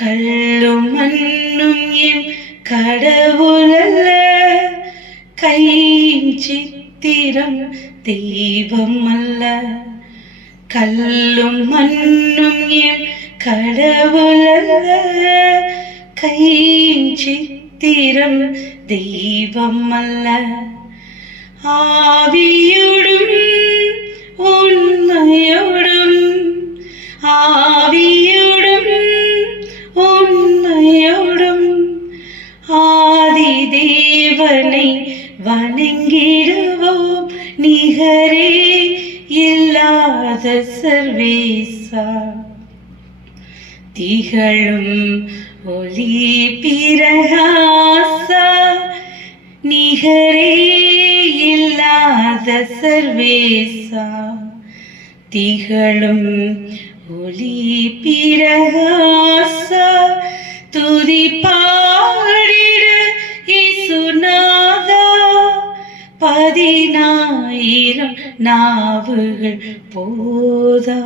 கல்லும் மண்ணும் என் கடவுளல்ல, கையின் சித்திரம் தெய்வம் அல்ல. கல்லும் மண்ணும் என் கடவுளல்ல, கையின் சித்திரம் தெய்வம் அல்ல. ஆவியோடும் உண்மையோடும், ஆவியோடும் உண்மையோடும் ஆதி தேவனை வணங்கிடுவோம். நிகரே இல்லாத சர்வேசா, திகழும் ஒளி பிரகாசா, நிகரே இல்லாத சர்வேசா, திகழும் ஒளி பிரகாசா. துதி பாடிட இயேசுநாதா, 10,000 நாவுகள் போதா.